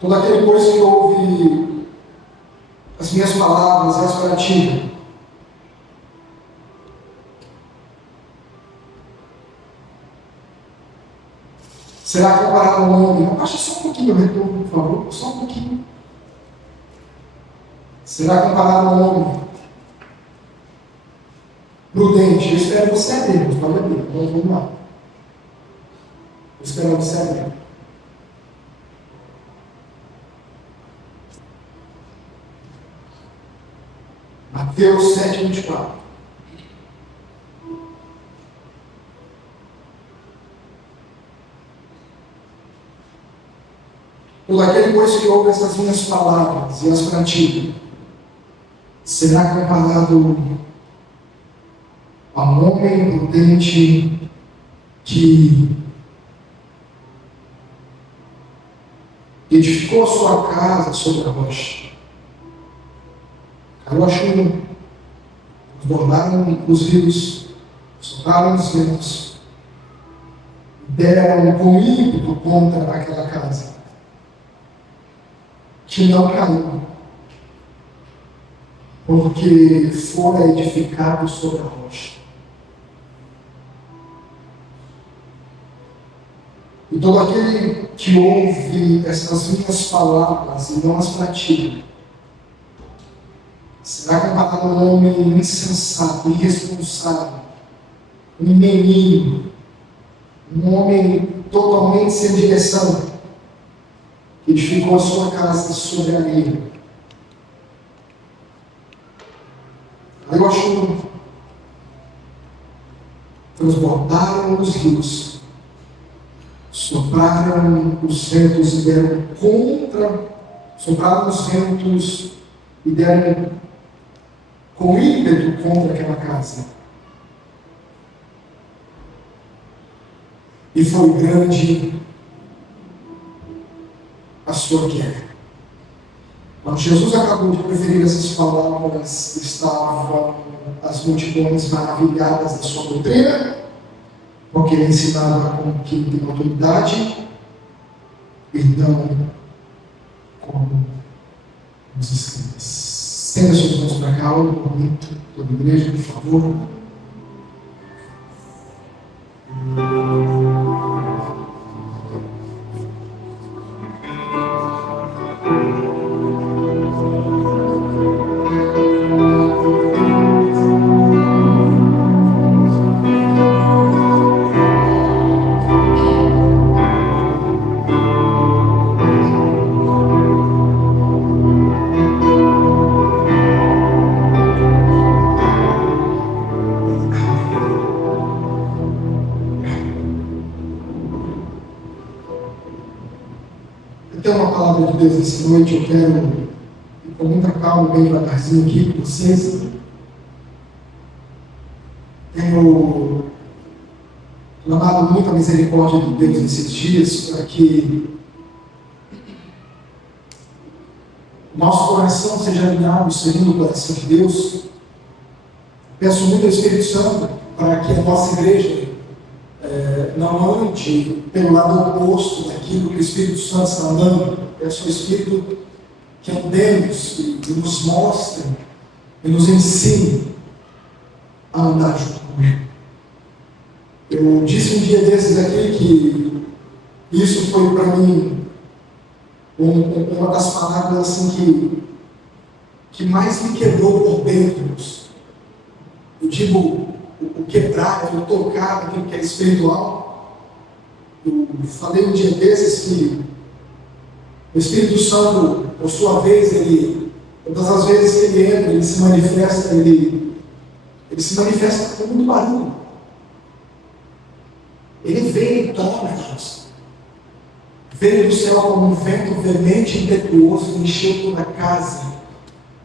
Todo aquele, pois, que ouve as minhas palavras e as pratica, será comparado ao homem. Abaixa só um pouquinho o retorno, por favor. Só um pouquinho. Será comparado ao homem prudente. Eu espero você abrir, mas pode abrir. Então vamos lá. Eu espero você abrir. Mateus 7:24. Todo aquele, pois, que ouve essas minhas palavras e as pratica, será comparado a um homem prudente que edificou a sua casa sobre a rocha. A rocha transbordaram os rios, sopraram os ventos, deram com ímpeto contra aquela casa, que não caiu, porque fora edificado sobre a rocha. E todo aquele que ouve essas minhas palavras e não as pratica, será comparado a um homem insensato, irresponsável, um menino, um homem totalmente sem direção, que edificou a sua casa sobre a areia. Aí eu acho, transbordaram os rios, sopraram os ventos e deram sopraram os ventos e deram com ímpeto contra aquela casa. E foi grande a sua guerra. Quando Jesus acabou de proferir essas palavras, estavam as multidões maravilhadas da sua doutrina, porque ele ensinava como quem tem autoridade e não como os escribas. Estenda suas mãos para cá, um momento, toda a igreja, por favor. Deus, essa noite eu quero ir com muita calma, bem devagarzinho aqui com vocês. Tenho clamado muita misericórdia de Deus nesses dias para que o nosso coração seja alinhado segundo o coração de Deus. Peço muito ao Espírito Santo para que a nossa igreja não ande pelo lado oposto daquilo que o Espírito Santo está andando. Peço ao Espírito que andemos e nos mostre e nos ensine a andar junto com Ele. Eu disse um dia desses aqui que isso foi para mim uma das palavras assim que mais me quebrou por dentro. Eu digo o quebrar, o tocar aquilo que é espiritual. Eu falei um dia desses que o Espírito Santo, por sua vez, todas as vezes que ele entra, ele se manifesta, ele se manifesta com muito barulho. Ele vem e toca a nós. Veio do céu como um vento veemente e impetuoso, encheu toda a casa,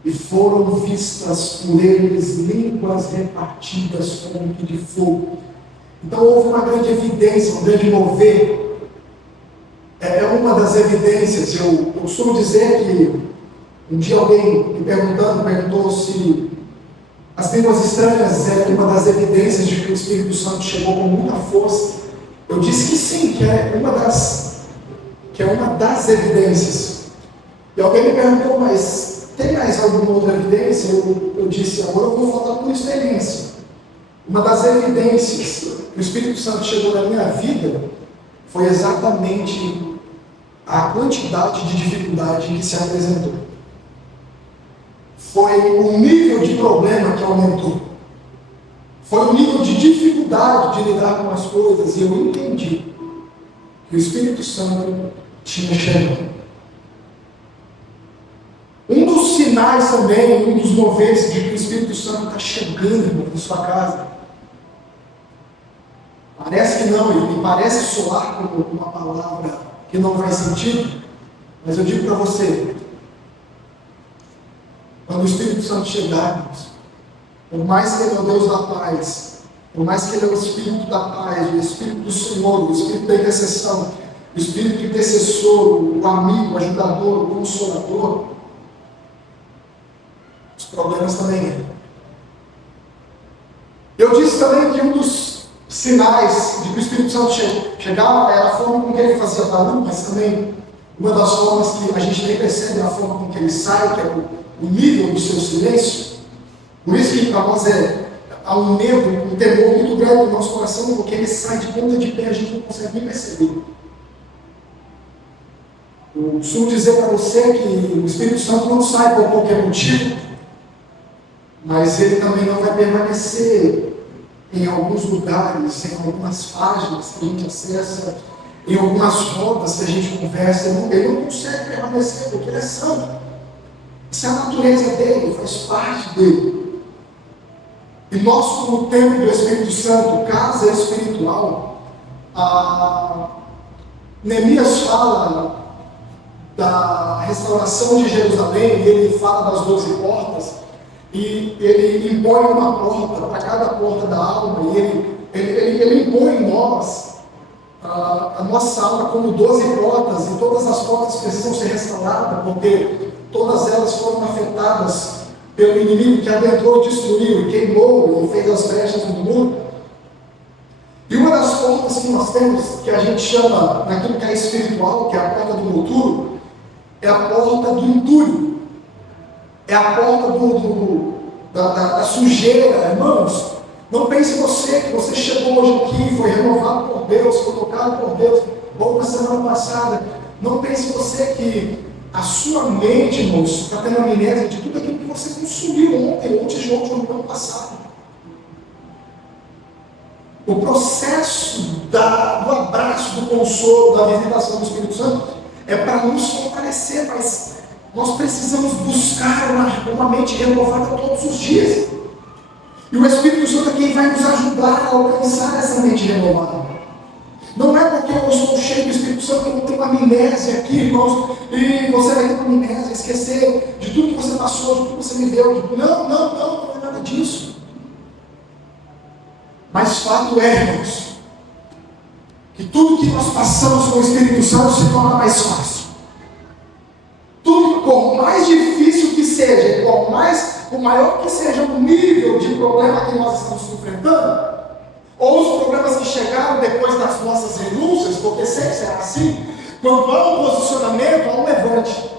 e foram vistas por eles línguas repartidas como que de fogo. Então houve uma grande evidência, um grande mover. É uma das evidências. Eu costumo dizer que um dia alguém me perguntou se as línguas estranhas é uma das evidências de que o Espírito Santo chegou com muita força Eu disse que sim, que é uma das evidências. E alguém me perguntou, mas tem mais alguma outra evidência? Eu disse, agora eu vou falar por experiência. Uma das evidências que o Espírito Santo chegou na minha vida foi exatamente a quantidade de dificuldade que se apresentou. Foi o nível de problema que aumentou. Foi o nível de dificuldade de lidar com as coisas. E eu entendi que o Espírito Santo tinha chegado. Um dos sinais também, um dos moveres de que o Espírito Santo está chegando na sua casa. Parece que não, ele parece soar como uma palavra que não faz sentido, mas eu digo para você, quando o Espírito Santo chegar, por mais que ele é o Deus da paz, por mais que ele é o Espírito da paz, o Espírito do Senhor, o Espírito da intercessão, o Espírito intercessor, o amigo, o ajudador, o consolador, os problemas também é. Eu disse também que um dos sinais de que o Espírito Santo chegava era a forma com que ele fazia barulho, mas também uma das formas que a gente nem percebe é a forma com que ele sai, que é o nível do seu silêncio. Por isso que para nós há um medo, um temor muito grande no nosso coração, porque ele sai de ponta de pé, a gente não consegue nem perceber. Eu costumo dizer para você que o Espírito Santo não sai por qualquer motivo, mas ele também não vai permanecer em alguns lugares, em algumas páginas que a gente acessa, em algumas rodas que a gente conversa. Ele não consegue permanecer, porque ele é santo. Isso é a natureza dele, faz parte dele. E nós, como templo do Espírito Santo, casa espiritual, Neemias fala da restauração de Jerusalém, e ele fala das 12 portas, e ele impõe uma porta para cada porta da alma, e ele impõe em nós a nossa alma como 12 portas, e todas as portas precisam ser restauradas, porque todas elas foram afetadas pelo inimigo que adentrou, destruiu, e queimou, e fez as brechas no muro. E uma das portas que nós temos, que a gente chama, naquilo que é espiritual, que é a porta do monturo, é a porta do entulho. É a porta da sujeira. Irmãos, não pense você que você chegou hoje aqui, foi renovado por Deus, foi tocado por Deus, bom na semana passada. Não pense você que a sua mente, irmãos, está tendo amnésia de tudo aquilo que você consumiu ontem de ontem, no ano passado. O processo do abraço, do consolo, da visitação do Espírito Santo é para nos fortalecer, mas nós precisamos buscar uma mente renovada todos os dias. E o Espírito Santo é quem vai nos ajudar a alcançar essa mente renovada. Não é porque eu estou cheio do Espírito Santo que eu não tenho amnésia aqui, irmãos, e você vai ter uma amnésia, esquecer de tudo que você passou, de tudo que você viveu. Não é nada disso. Mas fato é, irmãos, que tudo que nós passamos com o Espírito Santo se torna mais fácil. Tudo, por mais difícil que seja, por maior que seja o nível de problema que nós estamos enfrentando, ou os problemas que chegaram depois das nossas renúncias, porque sempre será assim, quando há um posicionamento, há um levante.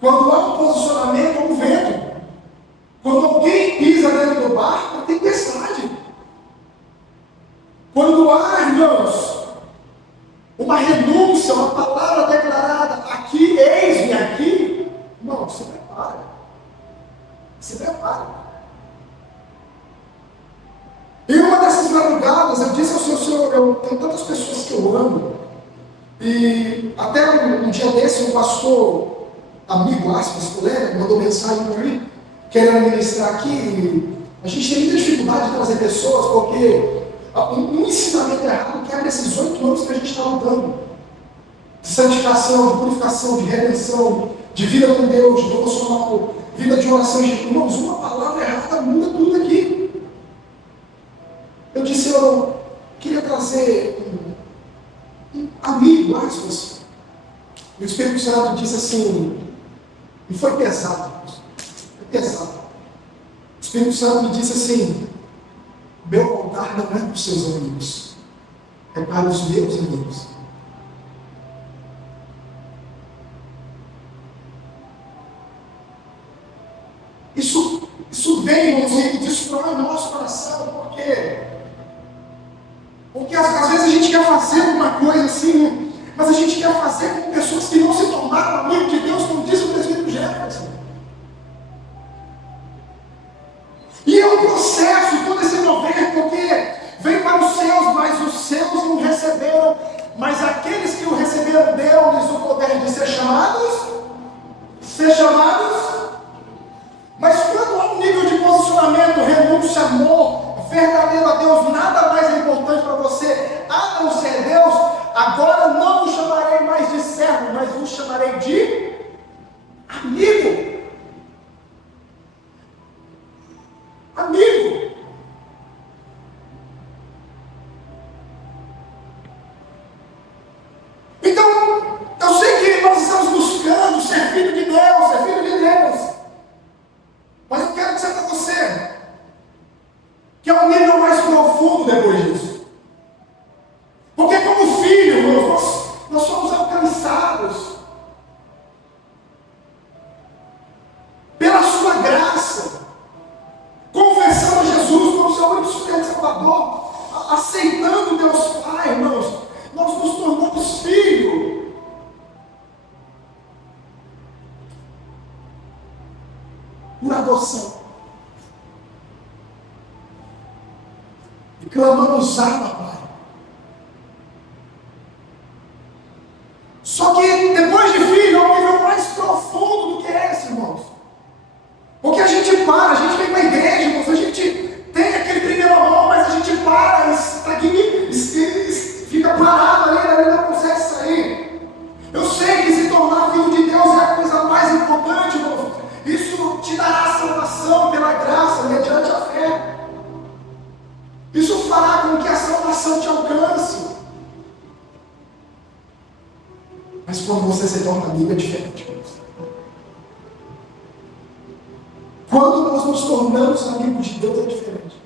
Quando há um posicionamento, há um vento. Quando alguém pisa dentro do barco, há tempestade. Quando há, irmãos, uma renúncia, uma palavra declarada, aqui, eis-me aqui, irmão, se prepara. Se prepara. E uma dessas madrugadas, eu disse ao Senhor, eu tenho tantas pessoas que eu amo, e até um dia desse, um pastor, amigo, aspas, colega, mandou mensagem para mim, querendo ministrar aqui. A gente tem muita dificuldade de trazer pessoas, porque um ensinamento errado quebra esses 8 anos que a gente está lutando. De santificação, de purificação, de redenção, de vida com Deus, de devocional, vida de oração. Irmãos, uma palavra errada muda tudo aqui. Eu disse, eu queria trazer um amigo, aspas. E o Espírito Santo disse assim, e foi pesado. Foi pesado. O Espírito Santo me disse assim, meu altar não é para os seus amigos, é para os meus amigos. Isso vem, irmãos, e destrói o nosso coração. Por quê? Porque às vezes a gente quer fazer uma coisa assim, mas a gente quer fazer com pessoas que não se tornaram amigos de Deus, como diz o presbítero Jefferson. E é um processo todo esse mover, porque vem para os seus, mas os seus não receberam. Mas aqueles que o receberam, deu-lhes o poder de ser chamados. Mas quando há um nível de posicionamento, renúncia, amor, verdadeiro a Deus, nada mais é importante para você, a não ser Deus, agora não o chamarei mais de servo, mas o chamarei de amigo. Amigo. Então, eu sei que nós estamos buscando ser filho de Deus, ser filho de Deus. Mas eu quero dizer para você que é um nível mais profundo depois disso. Porque como filho, irmãos, nós somos alcançados pela sua graça, confessando Jesus como seu único suficiente Salvador, aceitando Deus Pai, irmãos, nós nos tornamos filhos. Por adoção. E clamamos, Abba, Pai. Só que depois de filho, é um nível mais profundo do que esse, irmãos. Porque a gente vem para a igreja, irmãos, a gente tem aquele primeiro amor, mas a gente para, fica parado ali, não consegue sair. Eu sei que se tornar filho de Deus é a coisa mais importante, irmãos. Isso te dará salvação pela graça, mediante a fé. Isso fará com que a salvação te alcance. Mas quando você se torna amigo é diferente. Quando nós nos tornamos amigos de Deus é diferente.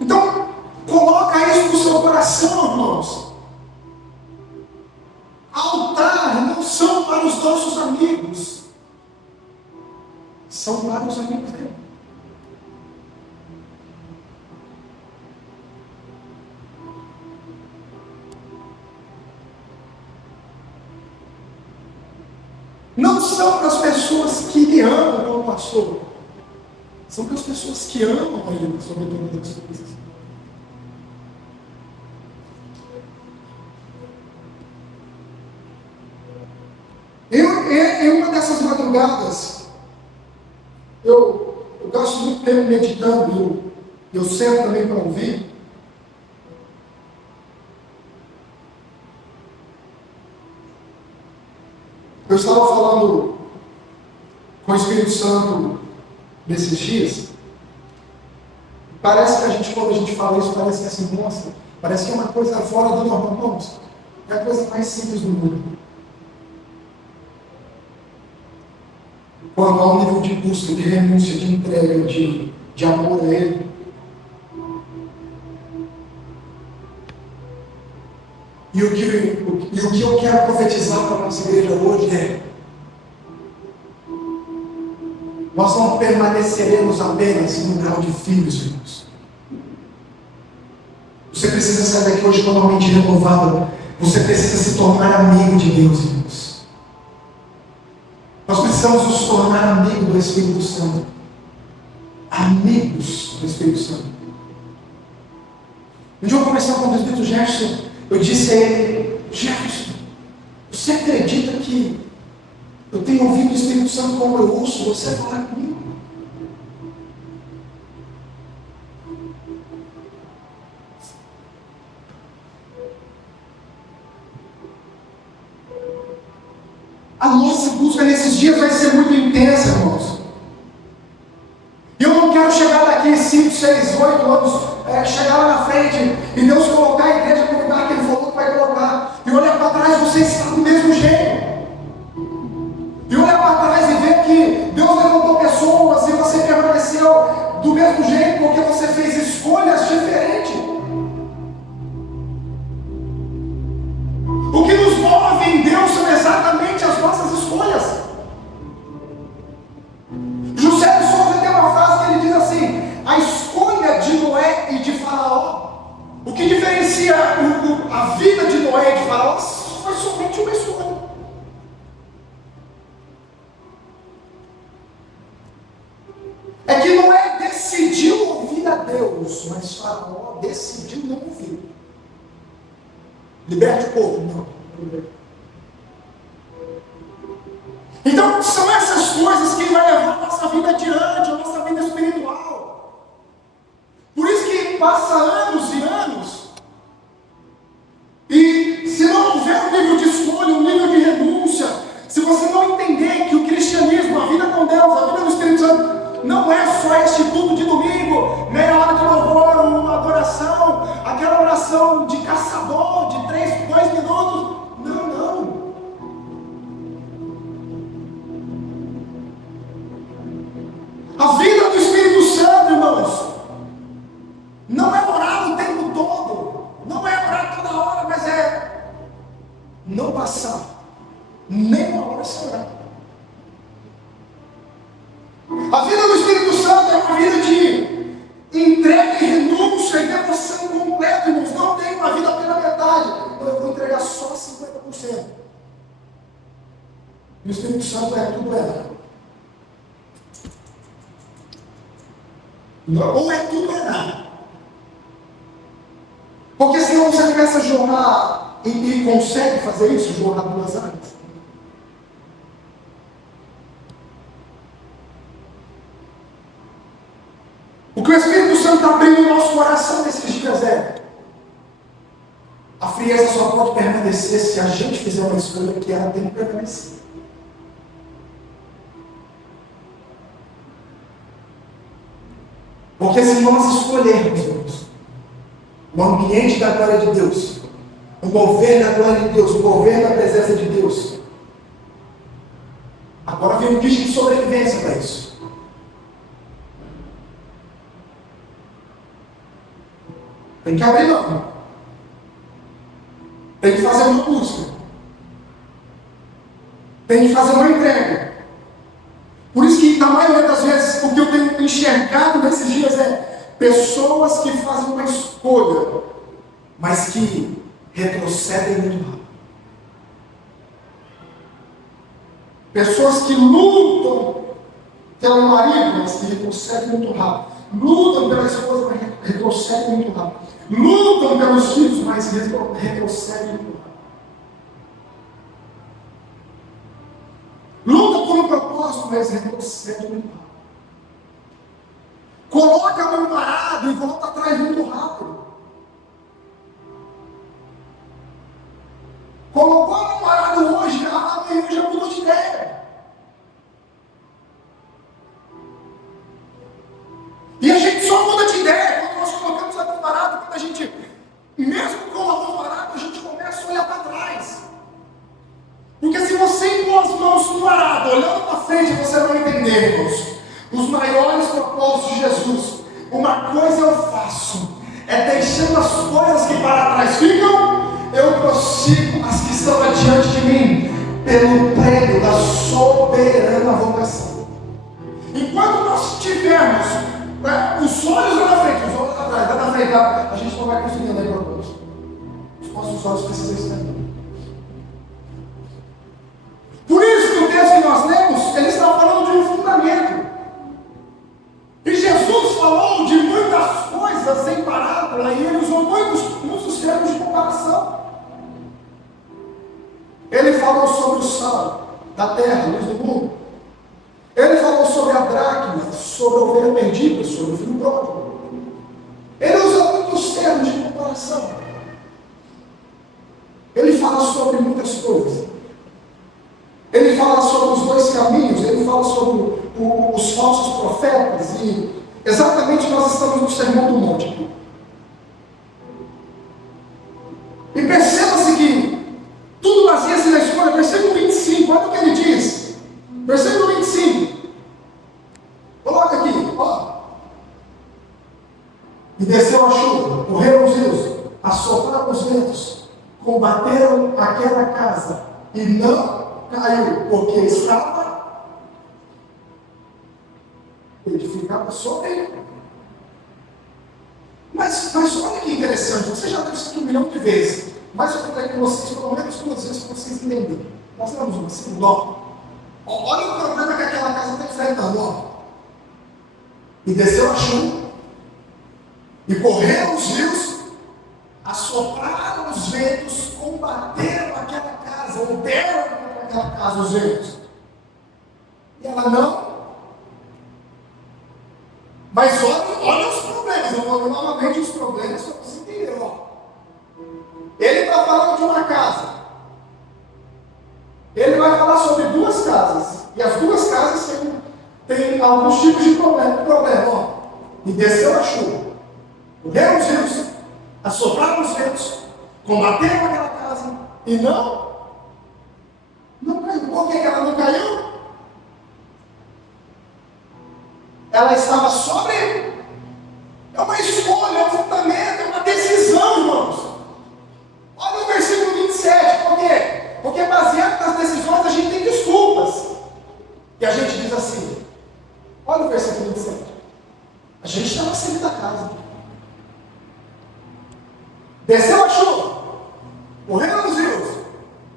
Então, coloca isso no seu coração, irmãos. Altar não são para os nossos amigos, são para os amigos dele. Não são para as pessoas que lhe amam como pastor, são para as pessoas que amam a ele sobre todas as coisas. Em uma dessas madrugadas, eu gasto muito tempo meditando, eu sento também para ouvir. Eu estava falando com o Espírito Santo nesses dias. Parece que quando a gente fala isso, parece que é assim, nossa, parece que é uma coisa fora do normal. Vamos, é a coisa mais simples do mundo. Quando há um nível de busca, de renúncia, de entrega, de amor a Ele. E o que eu quero profetizar para a nossa igreja hoje é: nós não permaneceremos apenas no grau de filhos, irmãos. Você precisa sair daqui hoje totalmente renovado. Você precisa se tornar amigo de Deus, irmãos. Nós precisamos nos tornar amigos do Espírito Santo. Amigos do Espírito Santo. Um dia eu conversava com o presbítero Jefferson. Eu disse a ele: Jefferson, você acredita que eu tenho ouvido o Espírito Santo como eu ouço você falar comigo? A nossa busca nesses dias vai ser muito intensa, irmãos. Eu não quero chegar daqui 5, 6, 8 anos, chegar lá na frente e Deus colocar a igreja no lugar que Ele falou que vai colocar, e olhar para trás, você está do mesmo jeito. E olhar para trás e ver que Deus levantou pessoas e você permaneceu do mesmo jeito porque você fez escolhas diferentes. O que nos move em Deus são exatamente as nossas escolhas. José de Souza tem uma frase que ele diz assim: a escolha de Noé e de Faraó, o que diferencia a vida de Noé e de Faraó foi somente uma escolha. É que Noé decidiu ouvir a Deus, mas Faraó decidiu não ouvir. Liberte o povo, não. Então, são essas coisas que vai levar a nossa vida adiante, a nossa vida espiritual. Por isso que passa anos e anos, e se não houver um nível de escolha, um nível de renúncia, se você não entender que o cristianismo, a vida com Deus, a vida no Espírito Santo, não é só este culto de domingo, meia hora de louvor, uma adoração, aquela oração de caçador, de 2 minutos. Não, não. A vida do Espírito Santo, irmãos, não é orar o tempo todo, não é orar toda hora, mas é não passar nem uma hora sem orar. A vida do Espírito Santo é uma vida de entrega e renúncia e devoção completa, irmãos. Não tem uma vida pela metade. Eu vou entregar só 50%. E o Espírito Santo é tudo ou é tudo ou é nada. Porque senão você começa a jorrar e consegue fazer isso, jorrar 2 águas. O que o Espírito Santo está abrindo no nosso coração nesses dias é: a frieza só pode permanecer se a gente fizer uma escolha que ela tem que permanecer. Porque se nós escolhermos, irmãos, o ambiente da glória de Deus, o governo da glória de Deus, o governo da presença de Deus, agora vem um bicho de sobrevivência para isso. Tem que abrir mão. Tem que fazer uma busca. Tem que fazer uma entrega. Por isso que, na maioria das vezes, o que eu tenho enxergado nesses dias é pessoas que fazem uma escolha, mas que retrocedem muito rápido. Pessoas que lutam pelo marido, mas que retrocedem muito rápido. Lutam pela esposa, mas retrocedem muito rápido. Lutam pelos filhos, mas retrocedem muito rápido. Luta por um propósito, mas retrocede muito rápido. Coloca a mão parado e volta atrás muito rápido. Colocou a mão parado hoje, amanhã já mudou de ideia. E a gente só muda de ideia quando nós colocamos a mão parada, quando a gente, mesmo com a mão parada, a gente começa a olhar para trás. Porque se você impor as mãos no arado, olhando para frente, você vai entender, irmãos, os maiores propósitos de Jesus. Uma coisa eu faço, é deixando as coisas que para trás ficam, eu prossigo as que estão adiante de mim, pelo prêmio da soberana vocação. Enquanto nós tivermos os olhos lá na frente, os olhos lá atrás, lá na frente, a gente não vai conseguir andar em propósito. Os nossos olhos precisam estar. Por isso que o texto que nós lemos, ele está falando de um fundamento. E Jesus falou de muitas coisas em parábola, e ele usou muitos termos de comparação. Ele falou sobre o sal da terra, a luz do mundo. Ele falou sobre a dracma, sobre a ovelha perdida, sobre o filho pródigo. Ele usa muitos termos de comparação. Ele fala sobre muitas coisas. Ele fala sobre os 2 caminhos, ele fala sobre os falsos profetas, e exatamente nós estamos no Sermão do Monte. E perceba-se que tudo baseia-se na escolha. Versículo 25, olha o que ele diz. Versículo 25. Coloca aqui, ó. E desceu a chuva, correram os rios, assopraram os ventos, combateram aquela casa, e não caiu, porque estava edificada sobre ele. Mas olha que interessante, você já deve isso aqui 1 milhão de vezes, mas eu vou contar com vocês pelo menos 2 vezes para vocês entenderem. Nós temos uma segunda. Olha o problema que aquela casa está enfrentando. Ó. E desceu a chuva, e correram os rios, assopraram os ventos, combateram aquela casa, ou deram contra aquela casa os ventos. E ela não. Mas olha os problemas, eu vou ler novamente os problemas para você entender. Ó. Ele está falando de uma casa. Ele vai falar sobre 2 casas. E as 2 casas têm alguns tipos de problema. Ó. E desceu a chuva. Correram os rios, assopraram os ventos, combateram aquela casa e não caiu. Por que ela não caiu? Ela estava sobre. É uma escolha, é um fundamento, é uma decisão, irmãos. Olha o versículo 27, por quê? Porque baseado nas decisões a gente tem desculpas. E a gente diz assim, olha o versículo 27. A gente estava saindo da casa. Desceu a chuva, correram os rios,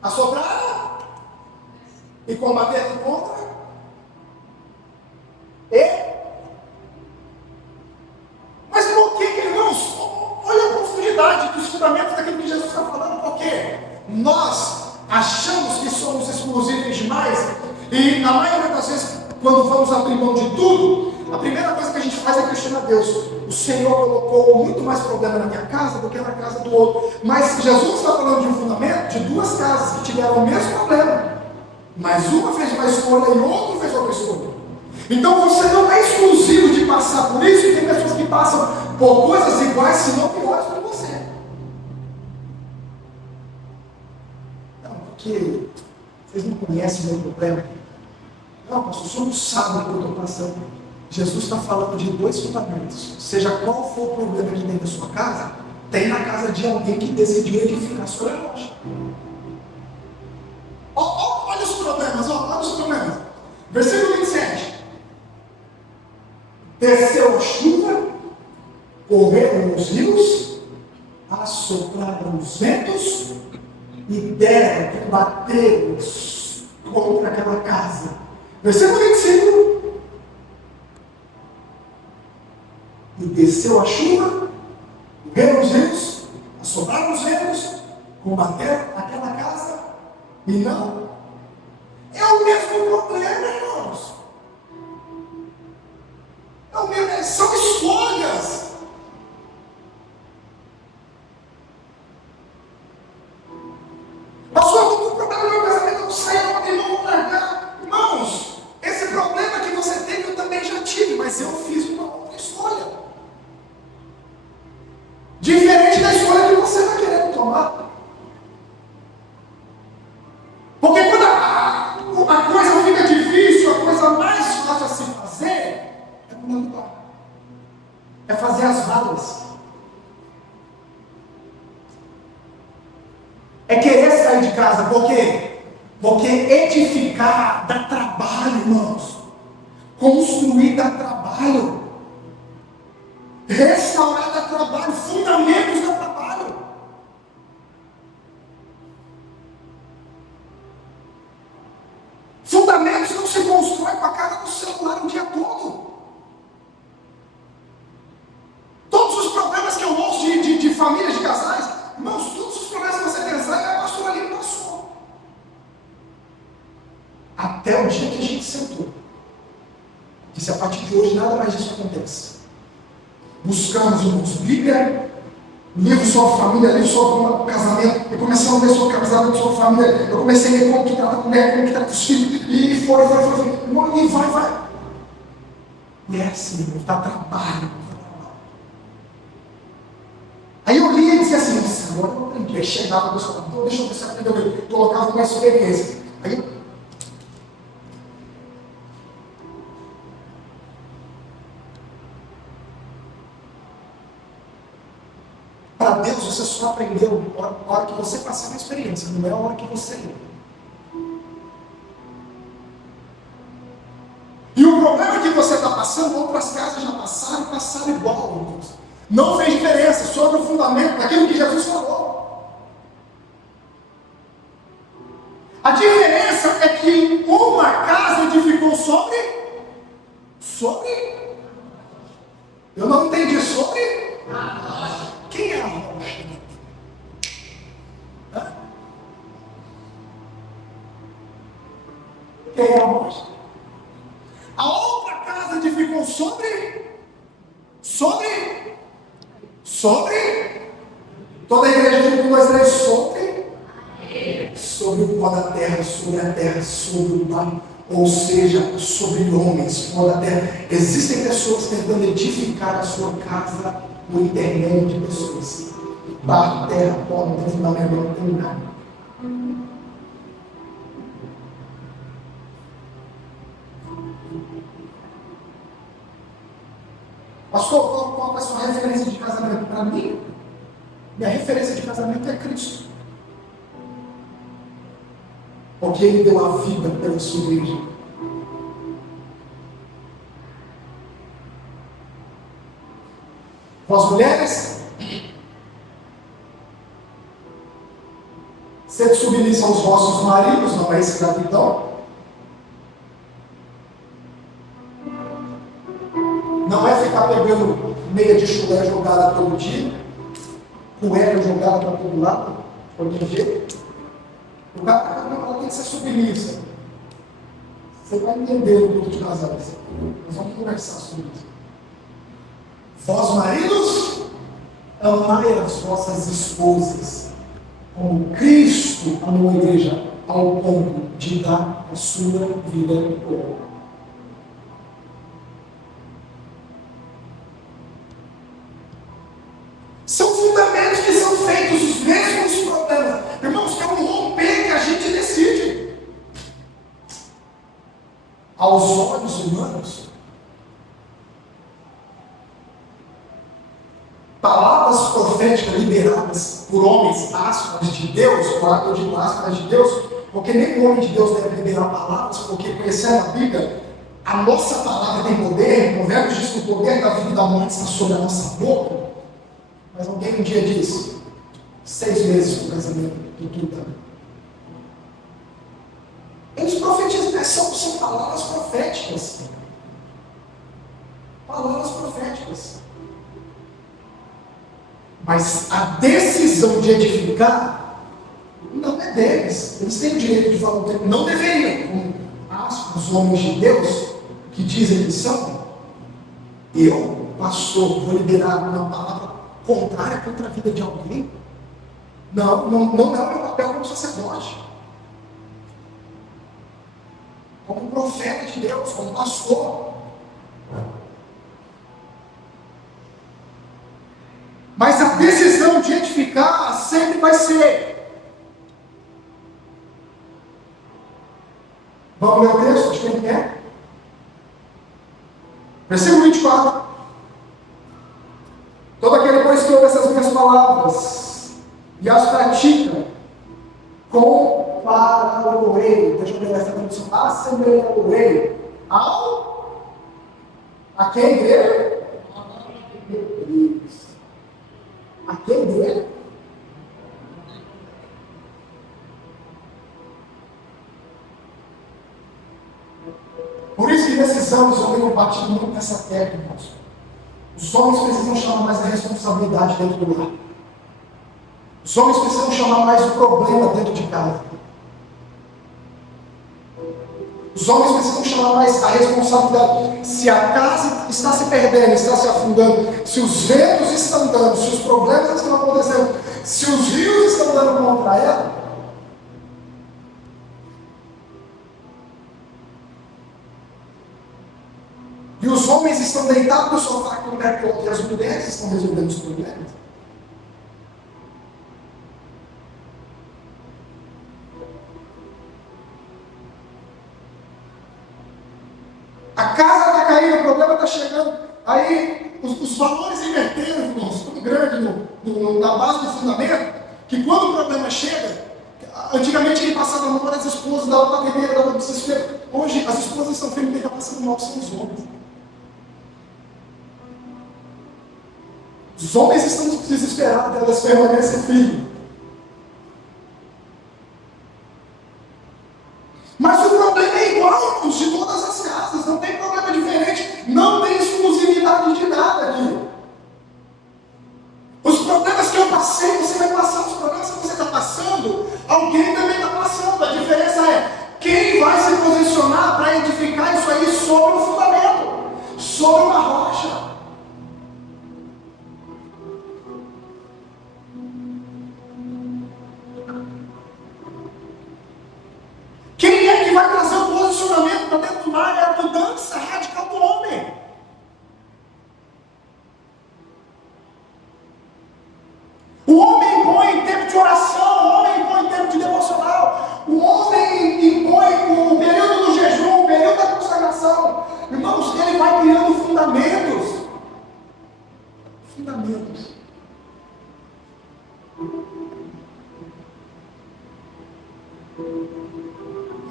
assopraram e combateram contra. Mas por que, irmãos? Olha a profundidade dos fundamentos daquilo que Jesus está falando, porque nós achamos que somos exclusivos demais, e na maioria das vezes, quando vamos abrir mão de tudo, a primeira coisa que a gente faz é questionar Deus. O Senhor colocou muito mais problema na minha casa do que na casa do outro. Mas Jesus está falando de um fundamento de 2 casas que tiveram o mesmo problema. Mas uma fez uma escolha e o outro fez outra escolha. Então você não é exclusivo de passar por isso, e tem pessoas que passam por coisas iguais, se não piores que você. Não, porque vocês não conhecem o meu problema. Não, pastor, o senhor não sabe o que eu estou passando. Jesus está falando de 2 fundamentos. Seja qual for o problema que tem na sua casa, tem na casa de alguém que decidiu edificar sobre a rocha. Olha os problemas, olha os problemas. Versículo 27. Desceu a chuva, correram os rios, assopraram os ventos e deram, bateram contra aquela casa. Versículo 25. E desceu a chuva, correram os rios, assopraram os ventos, combateram aquela casa e não. É o mesmo problema, irmãos. É o mesmo, são escolhas. Pastor, eu estou com problema no meu casamento, eu não saio, eu não vou largar. Irmãos, esse problema que você teve eu também já tive, mas eu fiz uma outra escolha. Diferente da escolha que você está querendo tomar. Porque quando a coisa fica difícil, a coisa mais fácil a se fazer é mudar. É fazer as malas. É querer sair de casa. Por quê? Porque edificar dá trabalho, irmãos. Construir dá trabalho. Restaurar dá trabalho. Fundamentos dá trabalho. Fundamentos não se constrói com a cara do celular o dia todo. Todos os problemas que eu ouço de famílias, de casais, irmãos, todos os problemas que você pensar, a pastora ali passou. Até o dia que a gente sentou. Disse, a partir de hoje nada mais disso acontece. Buscamos, irmãos, Bíblia, livro sobre família, livro sobre casamento. Eu comecei a ler sobre casamento, sobre família. Eu comecei a ler como que trata a mulher, como que trata os filhos. E foi. E vai. E é assim, irmão, dá trabalho. Aí eu li e dizia assim, nossa, agora eu aprendi. Aí chegava a pessoa, então deixa eu ver se aprendeu. Colocava uma experiência. Aí para Deus, você só aprendeu na hora que você passar na experiência, não é a hora que você lê. E o problema que você está passando, outras casas já passaram e passaram igual, irmãos. Não fez diferença sobre o fundamento daquilo que Jesus falou. A diferença é que uma casa edificou sobre, eu não entendi, sobre quem é a rocha? Hã? Quem é a rocha? A outra casa edificou sobre, toda a igreja de 1, 2, 3, sobre o pó da terra, sobre a terra, sobre o mar, ou seja, sobre homens, pó da terra. Existem pessoas tentando edificar a sua casa por intermédio de pessoas. Barro, terra, pó, não tem fundamento, não tem nada. Pastor, qual é a sua referência de casamento? Para mim, minha referência de casamento é Cristo. Porque Ele deu a vida pela sua igreja. Vós mulheres, sede submissa aos vossos maridos, não é escravidão. Não é ficar pegando meia de chulé jogada todo dia, cueca jogada para todo lado, de qualquer jeito. O cara, ela tem que ser submissa. Você vai entender o grupo de casais. Nós vamos conversar sobre isso. Vós, maridos, amai as vossas esposas, como Cristo amou a igreja, ao ponto de dar a sua vida por ela. São fundamentos que são feitos os mesmos problemas. Irmãos, é um romper que a gente decide. Aos olhos humanos, palavras proféticas liberadas por homens aspas de Deus, eu digo aspas de Deus, porque nem o homem de Deus deve liberar palavras, porque conhecendo a Bíblia, a nossa palavra tem poder. Provérbios diz que o poder da vida e da morte está sobre a nossa boca. Mas alguém um dia disse, 6 meses para o casamento do tudo. Eles profetizam, são palavras proféticas. Palavras proféticas. Mas a decisão de edificar não é deles. Eles têm o direito de falar o tempo. Não deveriam, como os homens de Deus que dizem que são. Eu, pastor, vou liberar uma palavra contrária contra a vida de alguém? Não é o meu papel como sacerdote. Como profeta de Deus, como pastor. Mas a decisão de edificar sempre vai ser. Vamos ler o texto de quem quer? Versículo 24. Todo aquele, pois, que ouve essas minhas palavras e as pratica, compararei, deixa eu ver essa tradução, assemelharei a quem dele? A quem dele? Por isso que nesses anos eu tenho batido muito nessa tecla, irmãos. Os homens precisam chamar mais a responsabilidade dentro do lar. Os homens precisam chamar mais o problema dentro de casa. Os homens precisam chamar mais a responsabilidade. Se a casa está se perdendo, está se afundando, se os ventos estão dando, se os problemas estão acontecendo, se os rios estão dando contra ela, e os homens estão deitados no sofá com o pé pronto, e as mulheres estão resolvendo os problemas. A casa está caindo, o problema está chegando. Aí os valores inverteram, irmãos. muito grande na base do fundamento, que quando o problema chega, antigamente ele passava a mão das esposas, dava batedeira, dava desespero. Hoje as esposas estão firmes, quem está passando mal são os homens. Os homens estão desesperados, elas permanecem firmes. Mas o problema é igual aos de todas as casas, não tem problema diferente, não tem exclusividade de nada aqui. Os problemas que eu passei, você vai passar. Os problemas que você está passando, alguém também está passando. A diferença é quem vai se posicionar para edificar isso aí sobre o fundamento, sobre uma rocha. Quem é que vai trazer o posicionamento para dentro do mar? É a mudança radical do homem. O homem impõe tempo de oração, o homem impõe tempo de devocional, o homem impõe o período do jejum, o período da consagração. Irmãos, ele vai criando fundamentos. Fundamentos.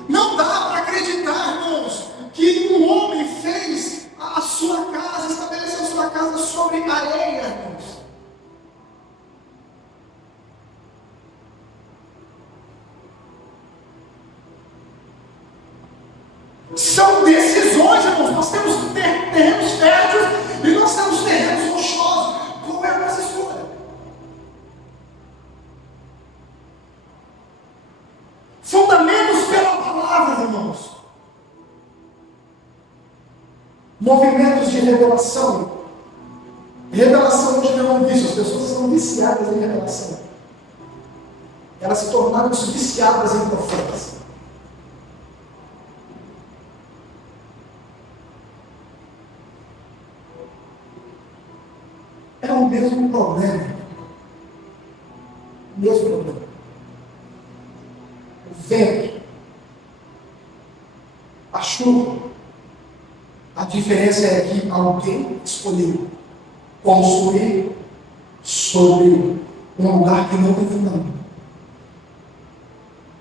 Não dá para acreditar, irmãos, que um homem fez a sua casa, estabeleceu a sua casa sobre areia, irmãos. São decisões, irmãos. Nós temos terrenos férteis e nós temos terrenos rochosos. Qual é a nossa escolha? Fundamentos pela palavra, irmãos. Movimentos de revelação. Revelação hoje não é um vício. As pessoas estão viciadas em revelação. Elas se tornaram viciadas em profetas. É o mesmo problema. O mesmo problema. O vento. A chuva. A diferença é que alguém escolheu construir sobre um lugar que não tem fundamento.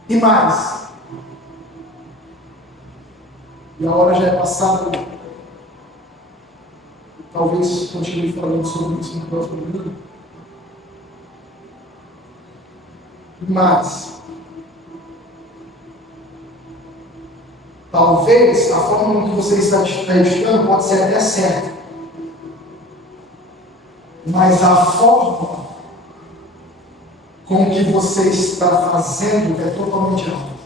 E mais. E a hora já é passada. Talvez continue falando sobre isso no próximo vídeo. Mas, talvez a forma que você está edificando pode ser até certa. Mas a forma com que você está fazendo é totalmente errada.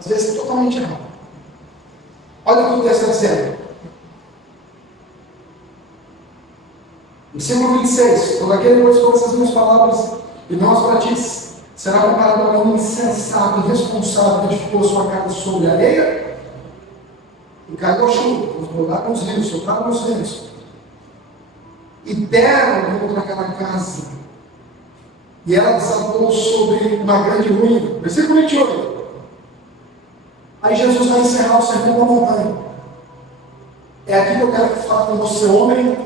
Às vezes é totalmente errado. Olha o que o texto está dizendo. Versículo 26. Todo aquele que ouve essas minhas palavras e não as pratique, será comparado a um homem insensato e irresponsável que edificou sua casa sobre a areia e caiu a chuva, rolaram os rios, sopraram os ventos e deram contra aquela casa e ela desabou sobre uma grande ruína. Versículo 28. Aí Jesus vai encerrar o sermão da montanha. É aqui que eu quero falar com você, homem.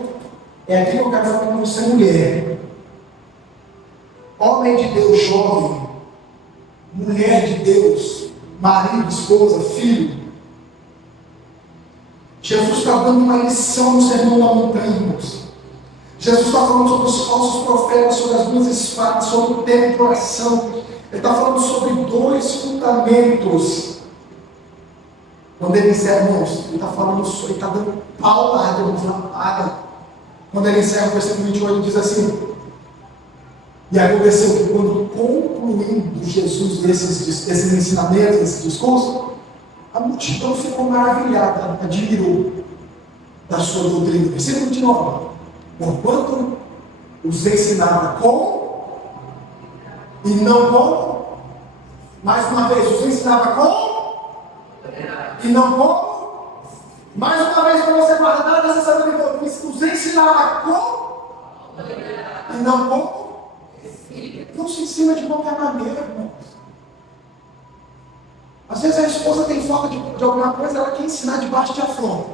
É aqui que eu quero falar com você, mulher. Homem de Deus, jovem. Mulher de Deus. Marido, esposa, filho. Jesus está dando uma lição no sermão da montanha, irmãos. Jesus está falando sobre os falsos profetas, sobre as duas espadas, sobre o tempo de oração. Ele está falando sobre dois fundamentos. Quando ele encerra, irmãos, ele está falando, ele está dando paulada, irmãos, na paga. Quando ele encerra o versículo 28, ele diz assim: e aconteceu que quando concluindo Jesus esses ensinamentos, esse discurso, a multidão ficou maravilhada, admirou da sua doutrina. Versículo 29. Porquanto os ensinava com e não com. Mais uma vez, os ensinava com e não como. Mais uma vez para você guardar essa sabedoria, os ensinava com e não como. Não se ensina de qualquer maneira, irmãos. Às vezes a esposa tem falta de alguma coisa, ela quer ensinar debaixo de afronta.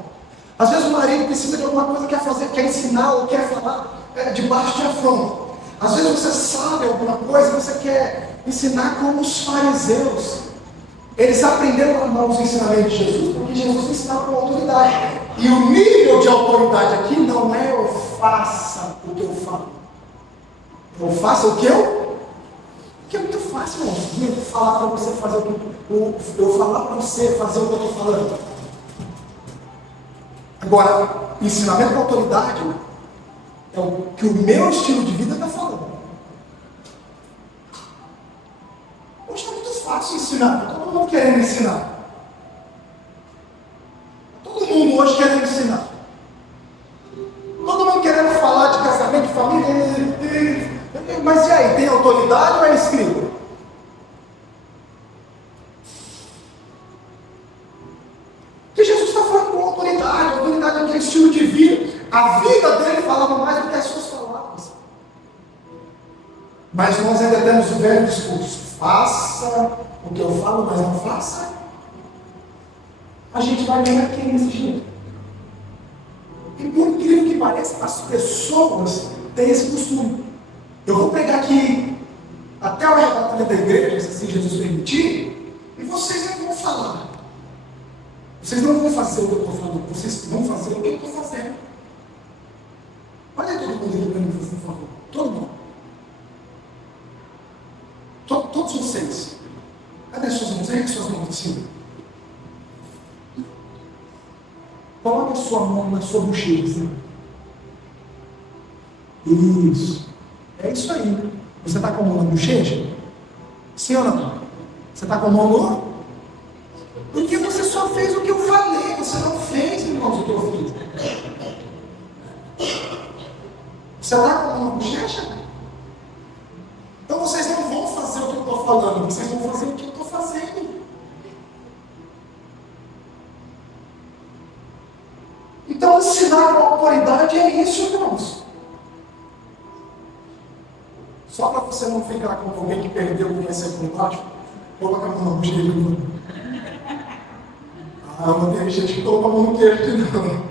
Às vezes o marido precisa de alguma coisa, quer fazer, quer ensinar ou quer falar debaixo de afronta. Às vezes você sabe alguma coisa, você quer ensinar como os fariseus. Eles aprenderam a amar os ensinamentos de Jesus, porque Jesus ensinava com autoridade. E o nível de autoridade aqui não é eu faça o que eu falo. Eu faça o que eu? Porque é muito fácil, irmão, falar para você fazer o que eu falar para você fazer o que eu estou falando. Agora, ensinamento com autoridade é o que o meu estilo de vida está falando. Hoje está muito fácil ensinar, está todo mundo querendo ensinar. Todo mundo hoje querendo ensinar. Todo mundo querendo falar de casamento, de família. Mas e aí, tem autoridade ou é escrito? Porque Jesus está falando com autoridade. Autoridade é aquele estilo de vida. A vida dele falava mais do que as suas palavras. Mas nós ainda temos o velho discurso: faça o que eu falo, mas não faça. A gente vai ganhar quem nesse jeito? E por incrível que pareça, as pessoas têm esse costume. Eu vou pregar aqui até o arrebatamento da igreja, se assim Jesus permitir, e vocês não vão falar. Vocês não vão fazer o que eu estou falando, vocês vão fazer o que eu estou fazendo. Olha aí todo mundo aqui para mim, por favor. Todo mundo. Todos vocês. Cadê suas mãos? Ergue suas mãos assim. Coloque a sua mão na sua bochecha. Assim. Isso. É isso aí. Você está com a mão na bochecha? Sim ou não? Você está com a mão no? Porque você só fez o que eu falei. Você não fez, irmãos, o que eu fiz. Você está com a mão na bochecha? Então vocês não vão fazer o que eu estou falando. Vocês vão fazer o que eu estou fazendo. Então ensinar com autoridade é isso, irmãos. Só para você não ficar com alguém que perdeu o que vai ser combate, coloca a mão na bochecha de novo. Não teve gente que colocou a mão no queixo de novo.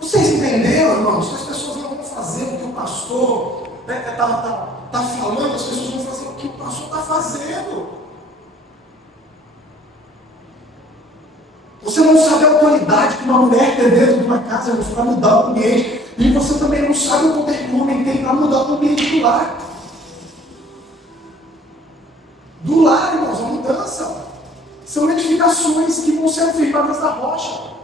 Vocês entenderam, irmãos, que as pessoas não vão fazer o que o pastor está falando, as pessoas vão fazer o que o pastor está fazendo. Você não sabe a autoridade que uma mulher tem dentro de uma casa, irmãos, para mudar o ambiente. E você também não sabe o poder que o homem tem para mudar o ambiente do lar. Do lar, irmãos, a mudança. São edificações que vão ser firmadas na rocha.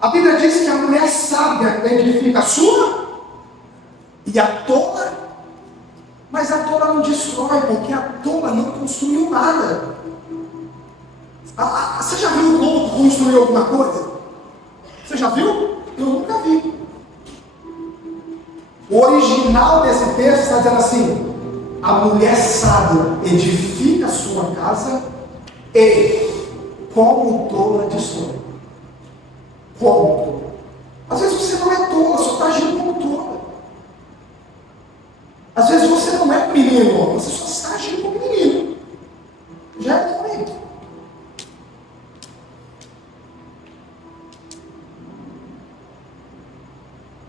A Bíblia diz que a mulher sábia edifica a sua e a tola, mas a tola não destrói, porque a tola não construiu nada. Você já viu o lobo construir alguma coisa? Você já viu? Eu nunca vi. O original desse texto está dizendo assim: a mulher sábia edifica a sua casa e, como tola, destrói. Como tola? Às vezes você não é tola, só está agindo como tola. Às vezes você não é menino, você só está agindo como menino. Já é homem.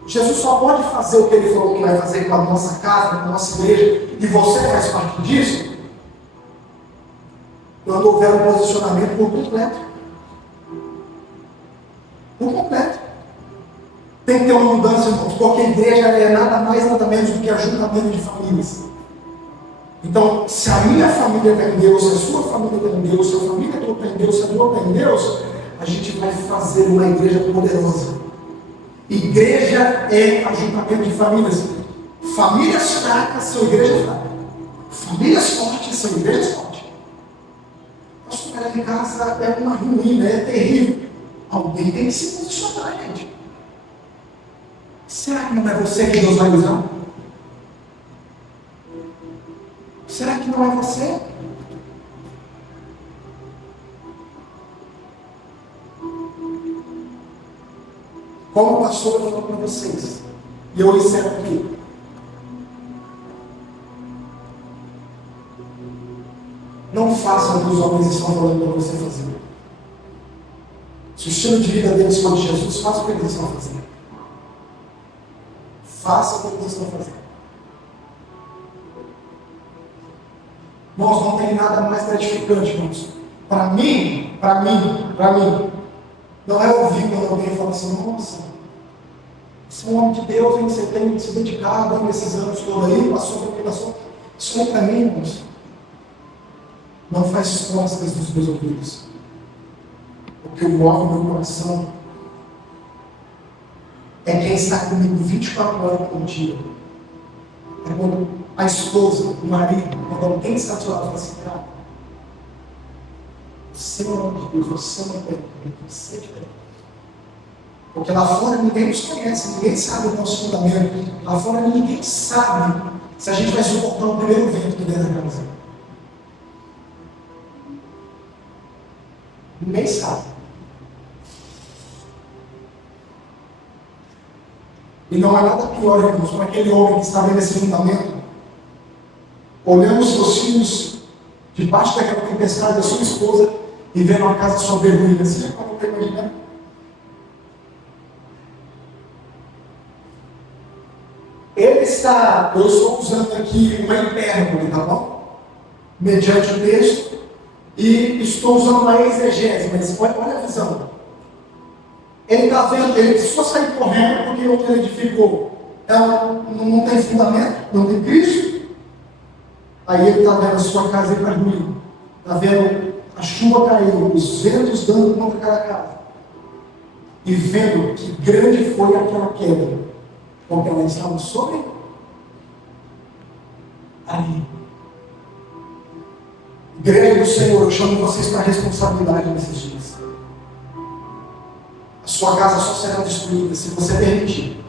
Jesus só pode fazer o que ele falou que vai fazer com a nossa casa, com a nossa igreja, e você faz parte disso, quando houver um posicionamento por completo. Por completo. Tem que ter uma mudança, irmãos, porque a igreja é nada mais, nada menos do que ajuntamento de famílias. Então, se a minha família está em Deus, se a sua família está em Deus, se a família toda está em Deus, se a tua está em Deus, a gente vai fazer uma igreja poderosa. Igreja é ajuntamento de famílias. Famílias fracas são igrejas fracas. Famílias fortes são igrejas fortes. Nossa, cara de casa é uma ruína, é terrível. Alguém tem que se posicionar, gente. Será que não é você que Deus vai usar? Será que não é você? Como o pastor falou para vocês, e eu encerro aqui. Não façam o que os homens estão falando para você fazer. Se o estilo de vida deles for de Jesus, faça o que eles estão fazendo. Faça o que eles estão fazendo. Irmãos, não tem nada mais gratificante, irmãos. Para mim, não é ouvir quando alguém fala assim, nossa, você é um homem de Deus, hein? Você tem se dedicado nesses anos todos aí, passou por que passou. Isso não é para mim, irmãos. Não faz costas nos meus ouvidos. O que move o meu coração é quem está comigo 24 horas por dia. É quando a esposa, o marido, quando alguém está do seu lado, fala assim, cara, você é um homem de Deus, você não é você é diferente. Porque lá fora ninguém nos conhece, ninguém sabe o nosso fundamento. Lá fora ninguém sabe se a gente vai suportar o primeiro vento que der na casa. Ninguém sabe. E não há nada pior, irmãos, para aquele homem que está vendo esse fundamento, olhando os seus filhos debaixo daquela tempestade da sua esposa e vendo a casa sobre ruínas. Você já pode imaginar? Ele está, eu estou usando aqui uma hipérbole, tá bom? Mediante o texto, e estou usando uma exegese, mas olha a visão. Ele está vendo, ele precisou sair correndo porque onde ele edificou não tem fundamento, não tem Cristo. Aí ele está vendo a sua casa ir para ruim, está vendo a chuva caindo, os ventos dando contra aquela casa, e vendo que grande foi aquela queda, porque ela estava sobre ali. Igreja do Senhor, eu chamo vocês para a responsabilidade nesses dias. A sua casa só será destruída se você permitir.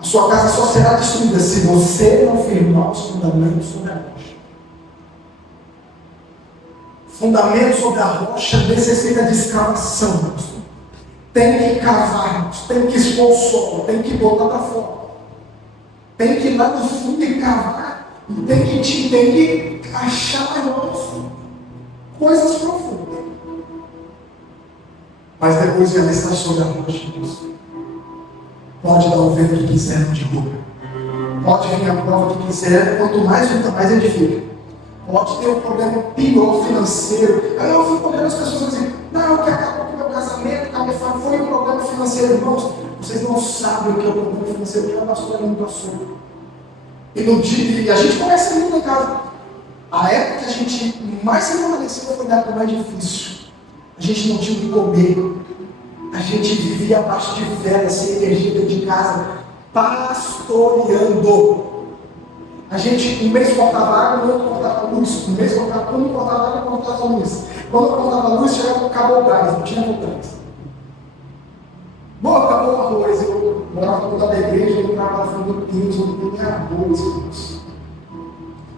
A sua casa só será destruída se você não firmar os fundamentos sobre a rocha. Fundamento sobre a rocha necessita de escavação. Tem que cavar, tem que expor o solo, tem que botar para fora. Tem que ir lá no fundo e cavar. E tem que achar, irmãos, coisas profundas. Mas depois que ela está sobre a rocha, pode dar o vento que quiser, não derruba. Pode vir a prova que quiser, quanto mais junta, mais edifica. Pode ter um problema pior financeiro. Aí eu fico olhando as pessoas assim, não, o que acabou com o meu casamento, com a minha família, foi um problema financeiro. Irmãos, vocês não sabem o que é o problema financeiro, que a pastora não passou. E no dia, a gente conhece muito em casa. A época que a gente mais se fortaleceu foi a época mais difícil. A gente não tinha o que comer. A gente vivia abaixo de vela, sem energia dentro de casa, pastoreando. A gente, um mês cortava água, no outro cortava luz. Um mês cortava água, cortava luz. Quando cortava luz, chegava, acabou o gás, não tinha gás. Bom, acabou o arroz. Eu morava no lado da igreja, eu entrava lá falando, meu Deus, eu não tenho arroz, irmãos.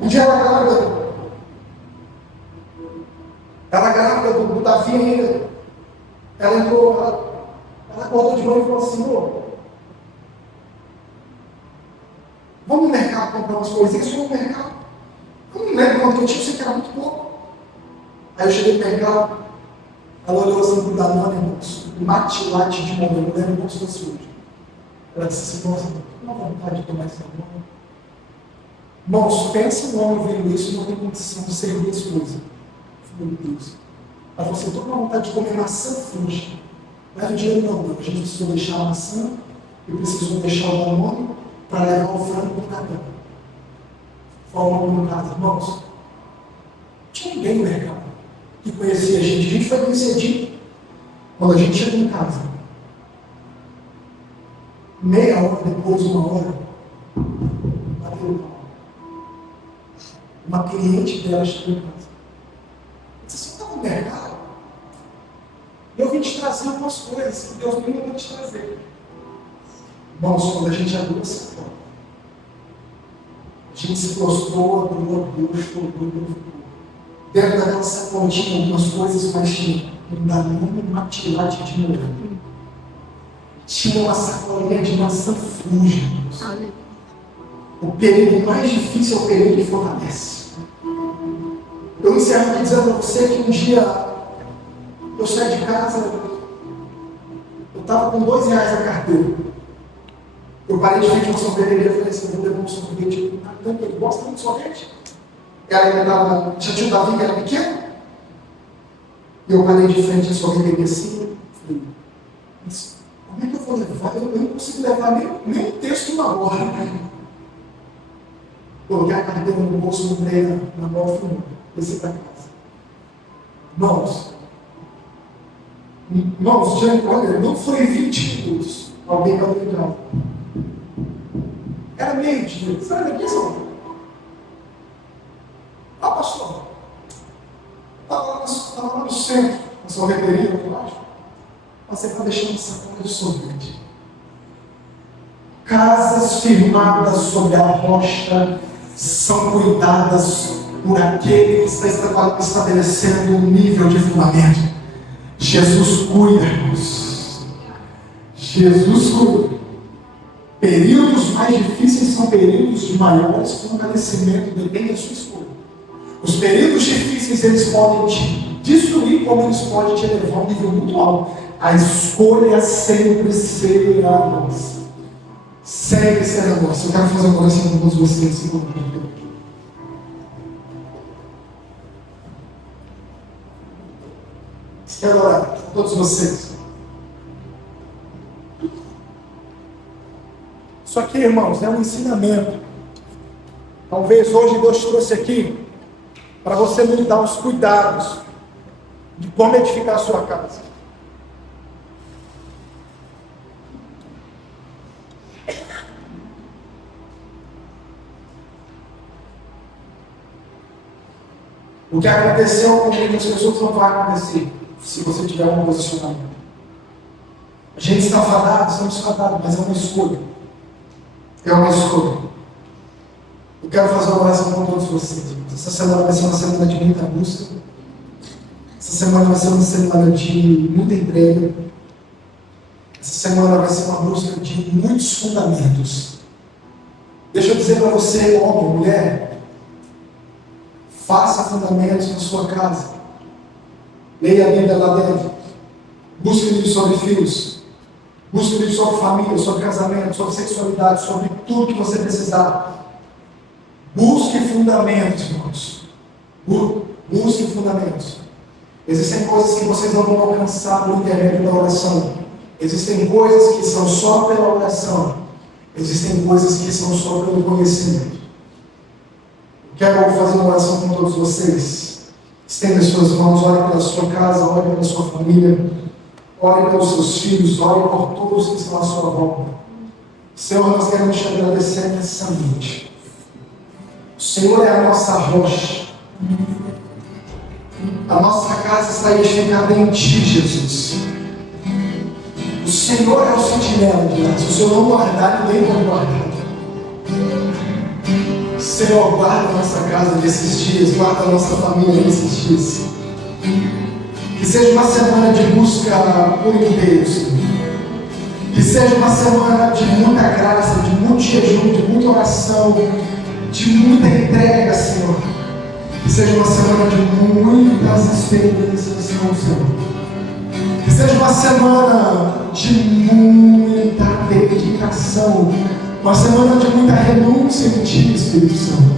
Um dia ela grávida do Davi ainda. Ela acordou de manhã e falou assim, vamos no mercado comprar umas coisinhas, fui no mercado. Eu não lembro quanto eu tinha, sei que era muito pouco. Aí eu cheguei no mercado, ela olhou assim para o Danone, irmãos, mate-late de modelo, eu lembro como se fosse hoje. Ela disse assim, nossa, tô com vontade de tomar esse Danone. Irmãos, pensa um homem vendo isso e não tem condição de servir as coisas. Meu Deus. Ela falou assim, estou com vontade de comer maçã frouxa. Mas o dinheiro não, a gente precisou deixar a maçã e precisou deixar o Danone para levar o frango para o Natal. Forma para casa, irmãos. Não tinha ninguém no mercado que conhecia a gente foi bem cedinho. Quando a gente chegou em casa, meia hora depois, uma hora, bateu o pau. Uma cliente dela chegou em casa. Você está no mercado? Eu vim te trazer algumas coisas que Deus me mandou te trazer. Irmãos, quando a gente abriu essa porta, a gente se prostrou, adorou a Deus, chorou. Dentro daquela sacola tinha algumas coisas, mas tinha um Danone matilate de morango. Tinha uma sacolinha de maçã fuja. O período mais difícil é o período que fortalece. Eu encerro aqui dizendo para você que um dia Eu saí de casa, eu estava com R$2 na carteira. Eu parei de frente a uma sorveteria e falei assim, eu vou levar um sorvete. Tanto ele gosta muito de sorvete. Ela ainda estava, já tinha o Davi que era pequeno. E eu parei de frente a sorveteria assim. Falei, mas como é que eu vou levar? Eu não consigo levar nem um texto na borda. Coloquei a carteira no bolso, comprei na mão, fui desci para casa. Irmãos, olha, não foi 20 minutos. Alguém vai ligar. Era meio-dia. Sabe daqui, senhor? Ah, pastor. Estava lá no centro, na sorveteria, aqui embaixo. Você está deixando sacola de sorvete. Casas firmadas sobre a rocha são cuidadas por aquele que está estabelecendo um nível de fundamento. Jesus cuida, irmãos. Jesus cuida. Períodos mais difíceis são períodos de maiores fortalecimento, depende da sua escolha. Os períodos difíceis, eles podem te destruir, como eles podem te elevar a um nível muito alto. A escolha sempre será nossa. Sempre será nossa. Eu quero fazer uma oração com todos vocês. Quero orar com todos vocês. Isso aqui, irmãos, é um ensinamento. Talvez hoje Deus te trouxe aqui para você me dar os cuidados de como edificar a sua casa. O que aconteceu com muitas pessoas não vai acontecer se você tiver um posicionamento. A gente está fadado, estamos fadados, mas é uma escolha. É uma escolha. Eu quero fazer uma oração com todos vocês. Essa semana vai ser uma semana de muita busca. Essa semana vai ser uma semana de muita entrega. Essa semana vai ser uma busca de muitos fundamentos. Deixa eu dizer para você, homem, mulher, faça fundamentos na sua casa. Leia a Bíblia lá dentro. Busque livros sobre filhos. Busque livros sobre família, sobre casamento, sobre sexualidade, sobre tudo que você precisar. Busque fundamentos, irmãos. Busque fundamentos. Existem coisas que vocês não vão alcançar por intermédio da oração. Existem coisas que são só pela oração. Existem coisas que são só pelo conhecimento. Quero fazer uma oração com todos vocês. Estenda as suas mãos, ore pela sua casa, ore pela sua família, ore pelos seus filhos, ore por todos que estão à sua volta. Senhor, nós queremos te agradecer nessa noite. O Senhor é a nossa rocha. A nossa casa está edificada em Ti, Jesus. O Senhor é o sentinela de nós. Se o Senhor não guardar, ninguém vai guardar. Senhor, guarda a nossa casa nesses dias, guarda a nossa família nesses dias. Que seja uma semana de busca por inteiro, Senhor. Que seja uma semana de muita graça, de muito jejum, de muita oração, de muita entrega, Senhor. Que seja uma semana de muitas experiências com o Senhor. Que seja uma semana de muita dedicação. Uma semana de muita renúncia em Ti, Espírito Santo.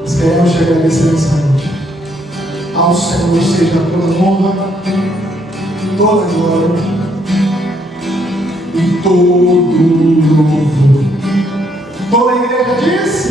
Nós queremos te agradecer nessa noite. Ao Senhor seja toda honra, toda glória e todo louvor. Toda a igreja diz: